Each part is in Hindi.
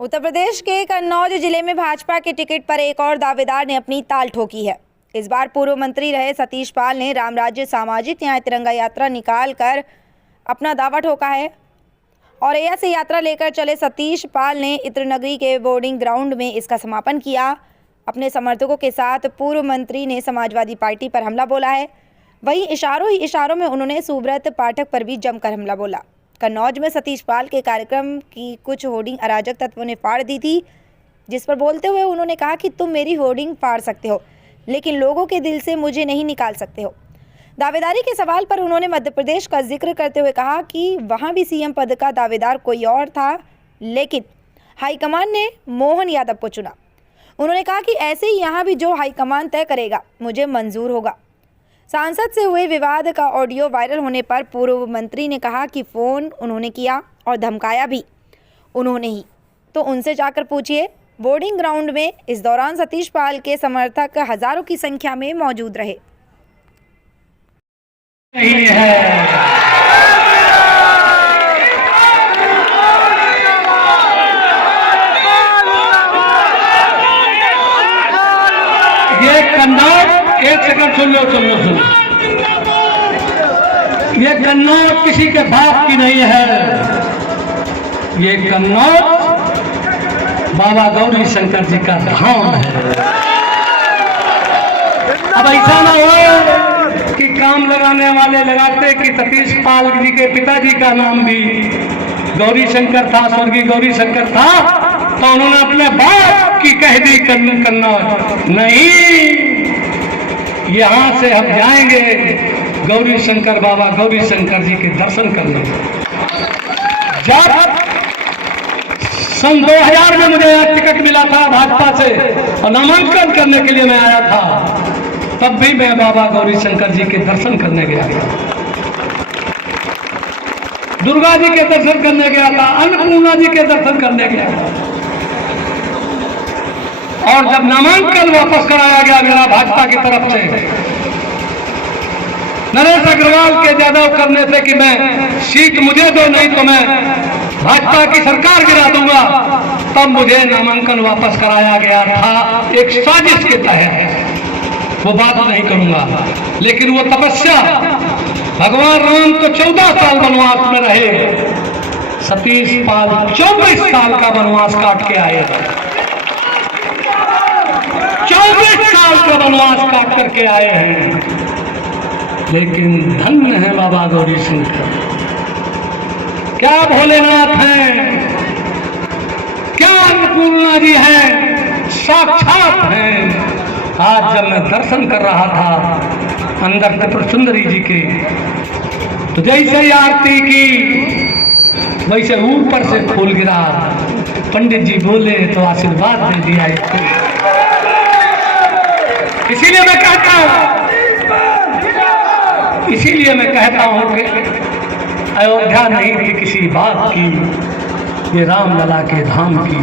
उत्तर प्रदेश के कन्नौज जिले में भाजपा के टिकट पर एक और दावेदार ने अपनी ताल ठोकी है। इस बार पूर्व मंत्री रहे सतीश पाल ने राम राज्य सामाजिक न्याय तिरंगा यात्रा निकाल कर अपना दावा ठोका है। और ऐसे यात्रा लेकर चले सतीश पाल ने इत्र नगरी के बोर्डिंग ग्राउंड में इसका समापन किया। अपने समर्थकों के साथ पूर्व मंत्री ने समाजवादी पार्टी पर हमला बोला है। वहीं इशारों ही इशारों में उन्होंने सुब्रत पाठक पर भी जमकर हमला बोला। कन्नौज में सतीश पाल के कार्यक्रम की कुछ होर्डिंग अराजक तत्वों ने फाड़ दी थी, जिस पर बोलते हुए उन्होंने कहा कि तुम मेरी होर्डिंग फाड़ सकते हो, लेकिन लोगों के दिल से मुझे नहीं निकाल सकते हो। दावेदारी के सवाल पर उन्होंने मध्य प्रदेश का जिक्र करते हुए कहा कि वहां भी सीएम पद का दावेदार कोई और था, लेकिन हाईकमान ने मोहन यादव को चुना। उन्होंने कहा कि ऐसे ही यहाँ भी जो हाईकमान तय करेगा मुझे मंजूर होगा। सांसद से हुए विवाद का ऑडियो वायरल होने पर पूर्व मंत्री ने कहा कि फ़ोन उन्होंने किया और धमकाया भी उन्होंने ही, तो उनसे जाकर पूछिए। बोर्डिंग ग्राउंड में इस दौरान सतीश पाल के समर्थक हजारों की संख्या में मौजूद रहे। नहीं है ये कन्नौज, एक सेकंड सुन लो। ये कन्नौज किसी के बाप की नहीं है। ये कन्नौज बाबा गौरी शंकर जी का धाम है। अब ऐसा ना हो कि काम लगाने वाले लगाते कि सतीश पाल जी के पिताजी का नाम भी गौरी शंकर था, स्वर्गीय गौरी शंकर था, तो उन्होंने अपने बाप की कह दी कन्नौज। नहीं, यहाँ से हम जाएंगे गौरी शंकर, बाबा गौरी शंकर जी के दर्शन करने। जब सन 2000 में मुझे टिकट मिला था भाजपा से और नामांकन करने के लिए मैं आया था, तब भी मैं बाबा गौरी शंकर जी के दर्शन करने गया था, दुर्गा जी के दर्शन करने गया था, अन्नपूर्णा जी के दर्शन करने गया था। और जब नामांकन वापस कराया गया मेरा भाजपा की तरफ से, नरेश अग्रवाल के यादव करने से कि मैं सीट मुझे दो, नहीं तो मैं भाजपा की सरकार गिरा दूंगा, तब मुझे नामांकन वापस कराया गया था एक साजिश के तहत। वो बात नहीं करूंगा, लेकिन वो तपस्या, भगवान राम तो 14 साल वनवास में रहे, सतीश पाल 24 साल का वनवास काट के आए। 24 साल का वनवास काट करके आए हैं, लेकिन धन्य है बाबा गौरी शंकर। क्या भोलेनाथ हैं, क्या अन्नपूर्णा जी हैं, साक्षात हैं। आज जब मैं दर्शन कर रहा था अंदर त्रिपुर सुंदरी जी के, तो जैसे ही आरती की वैसे ऊपर से फूल गिरा। पंडित जी बोले तो आशीर्वाद दे दिया। इसीलिए मैं कहता हूं कि अयोध्या नहीं थी किसी बात की, ये रामलला के धाम की।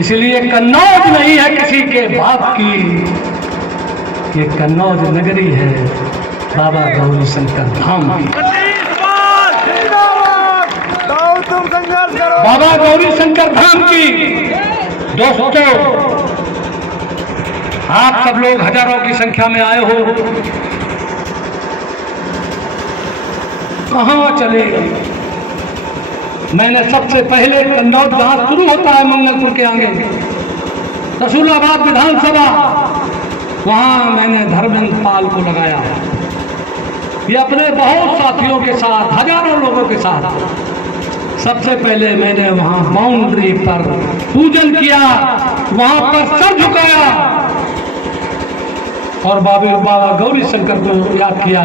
इसलिए कन्नौज नहीं है किसी के बाप की, ये कन्नौज नगरी है बाबा गौरी शंकर धाम की। बाबा गौरी शंकर धाम की। दोस्तों, आप सब लोग हजारों की संख्या में आए हो, कहाँ चले? मैंने सबसे पहले कन्नौज जहां शुरू होता है मंगलपुर के आगे रसूलाबाद विधानसभा, वहां मैंने धर्मेंद्र पाल को लगाया। ये अपने बहुत साथियों के साथ, हजारों लोगों के साथ, सबसे पहले मैंने वहां बाउंड्री पर पूजन किया, वहां पर सर झुकाया और बाबा गौरी शंकर को याद किया,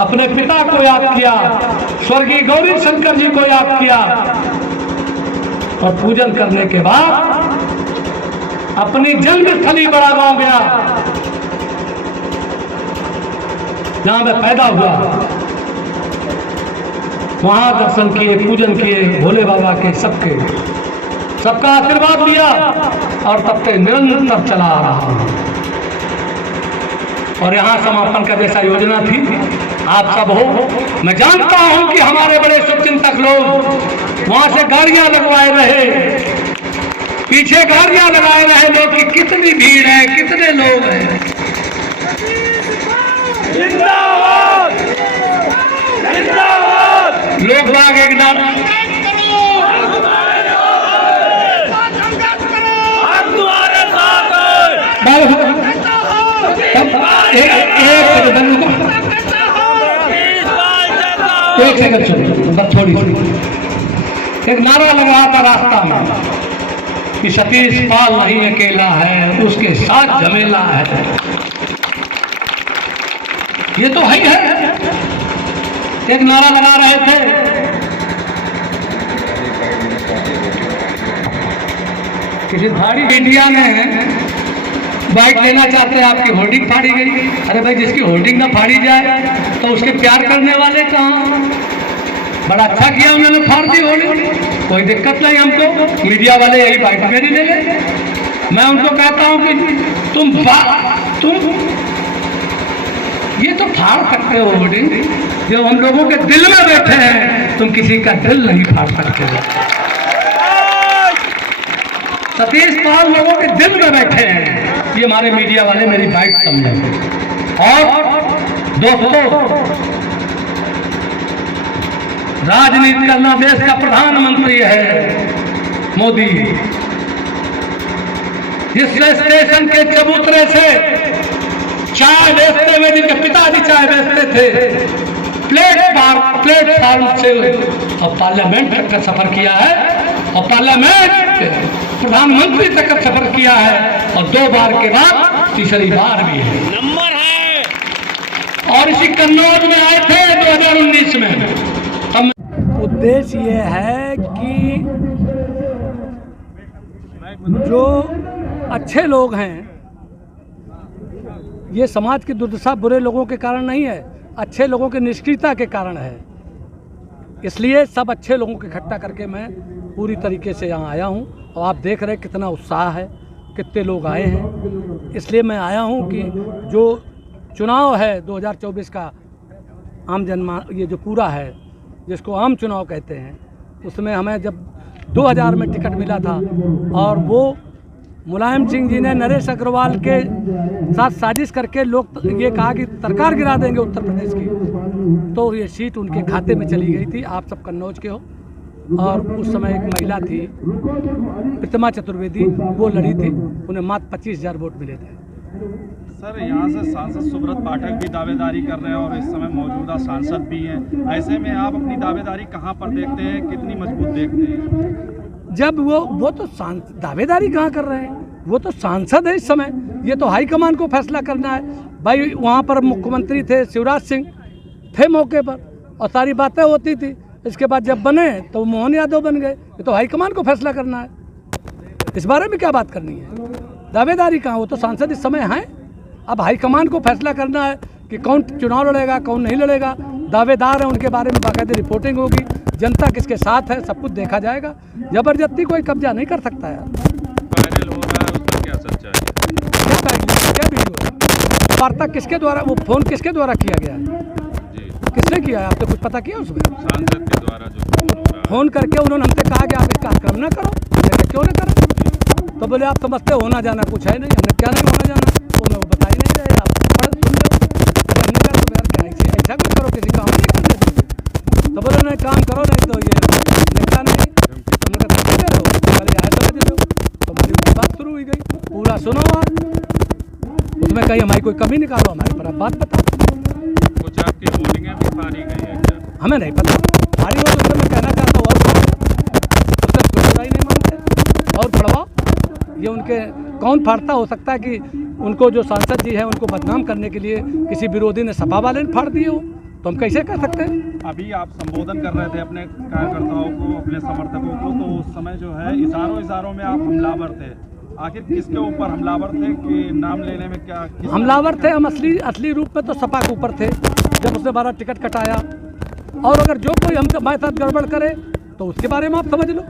अपने पिता को याद किया, स्वर्गीय गौरी शंकर जी को याद किया। और पूजन करने के बाद अपनी जन्मस्थली बड़ा गांव गया, जहां मैं पैदा हुआ, वहां दर्शन किए, पूजन किए भोले बाबा के, सबका आशीर्वाद लिया और तब तक निरंतर चला आ रहा हूं। और यहाँ समापन का जैसा योजना थी, आप सब हो, मैं जानता हूं कि हमारे बड़े शुभचिंतक लोग वहां से गाड़ियां लगवाए रहे, पीछे गाड़ियां लगाए रहे लोग कि कितनी भीड़ है, कितने लोग हैं। जिंदाबाद जिंदाबाद। लोग बाग एक नारा हम तुम्हारे साथ हैं। एक सेकंड सुनो, बस थोड़ी सी। एक नारा लग रहा था रास्ता में कि सतीश पाल नहीं अकेला है, उसके साथ झमेला है। ये तो है ही है। एक नारा लगा रहे थे किसी भारी मीडिया में बाइक लेना चाहते हैं, आपकी होर्डिंग फाड़ी गई। अरे भाई, जिसकी होर्डिंग ना फाड़ी जाए तो उसके प्यार करने वाले कहाँ? बड़ा अच्छा किया उन्होंने, फाड़ दी होर्डिंग, कोई दिक्कत नहीं हमको। मीडिया वाले यही बाइक मेरी ले ले। मैं उनको कहता हूँ कि तुम ये तो फाड़ सकते हो होर्डिंग, जो हम लोगों के दिल में बैठे हैं, तुम किसी का दिल नहीं फाड़ सकते हो। सतीश पाल लोगों के दिल में बैठे हैं, ये हमारे मीडिया वाले मेरी बाइट समझे। और दोस्तों, राजनीति करना देश का प्रधानमंत्री है मोदी। जिस स्टेशन के चबूतरे से चाय बेचते हुए, जिनके पिताजी चाय बेचते थे, प्लेटफार्म से और पार्लियामेंट तक का सफर किया है, और पार्लियामेंट प्रधानमंत्री तक का सफर किया है, और 2 बार के बाद तीसरी बार भी है। नंबर है। और इसी कन्नौज में आए थे 2019 में। हम उद्देश्य ये है कि जो अच्छे लोग हैं, ये समाज की दुर्दशा बुरे लोगों के कारण नहीं है, अच्छे लोगों की निष्क्रियता के कारण है। इसलिए सब अच्छे लोगों को इकट्ठा करके मैं पूरी तरीके से यहाँ आया हूँ। और आप देख रहे हैं कितना उत्साह है, कितने लोग आए हैं। इसलिए मैं आया हूँ कि जो चुनाव है 2024 का, ये जो पूरा है, जिसको आम चुनाव कहते हैं, उसमें हमें जब 2000 में टिकट मिला था और वो मुलायम सिंह जी ने नरेश अग्रवाल के साथ साजिश करके लोग ये कहा कि सरकार गिरा देंगे उत्तर प्रदेश की, तो ये सीट उनके खाते में चली गई थी। आप सब कन्नौज के हो। और उस समय एक महिला थी प्रतिमा चतुर्वेदी, वो लड़ी थी, उन्हें मात्र 25,000 वोट मिले थे। सर, यहाँ से सांसद सुब्रत पाठक भी दावेदारी कर रहे हैं और इस समय मौजूदा सांसद भी हैं। ऐसे में आप अपनी दावेदारी कहाँ पर देखते हैं, कितनी मजबूत देखते हैं? जब वो तो दावेदारी कहाँ कर रहे हैं, वो तो सांसद है इस समय। ये तो हाईकमान को फैसला करना है। भाई, वहाँ पर मुख्यमंत्री थे शिवराज सिंह, थे मौके पर, और सारी बातें होती थी। इसके बाद जब बने तो मोहन यादव बन गए। ये तो हाईकमान को फैसला करना है, इस बारे में क्या बात करनी है? दावेदारी कहाँ, वो तो सांसद इस समय हैं। अब हाईकमान को फैसला करना है कि कौन चुनाव लड़ेगा, कौन नहीं लड़ेगा। दावेदार हैं, उनके बारे में बाकायदे रिपोर्टिंग होगी, जनता किसके साथ है सब कुछ देखा जाएगा। जबरदस्ती कोई कब्जा नहीं कर सकता है। वायरल हो रहा है, उसका क्या सच्चाई है? क्या वीडियो वार्ता किसके द्वारा, वो फोन किसके द्वारा किया गया है, किसने किया है? आपने कुछ पता किया उसमें? सांसद के द्वारा जो फोन करके उन्होंने हमसे कहा कि आप इसका कार्यक्रम ना करो। मैंने क्यों ना करो? तो बोले आप समझते होना जाना कुछ है नहीं। हमने क्या नहीं होना जाना, तो उन्हें वो बता ही नहीं रहे। आप पढ़ सुन लो। हमने कहा तो यार क्या ऐसा कुछ करो, किसी काम नहीं करने देंगे। तो बोले नहीं काम करो, नहीं तो ये लिखा नहीं। हमने कहा समझ रहे हो, पहले आए समझ लो। तो हमारी उनकी बात शुरू हुई गई, पूरा सुनो आप, उसमें कहीं हमारी कोई कमी निकालो, हमारे पर आप बात बताओ। कुछ आपकी होर्डिंगें भी फाड़ी गई हैं क्या? हमें नहीं पता। फाड़ी हो तो मैं कहना चाहता हूँ और उससे कुछ बुराई नहीं मानते और पढ़वाओ। ये उनके कौन फाड़ता? हो सकता है कि उनको जो सांसद जी हैं उनको बदनाम करने के लिए किसी विरोधी ने, सपा वाले ने फाड़ दिए हो, तो हम कैसे कर सकते हैं? अभी आप संबोधन कर रहे थे अपने कार्यकर्ताओं को, अपने समर्थकों को, तो उस समय जो है इशारों में आप हमलावर थे। आखिर किसके ऊपर हमलावर थे कि नाम लेने में क्या हमलावर थे? हम असली रूप में तो सपा के ऊपर थे, जब उसने 12 टिकट कटाया। और अगर जो कोई हमसे हमारे साथ गड़बड़ करे तो उसके बारे में आप समझ लो।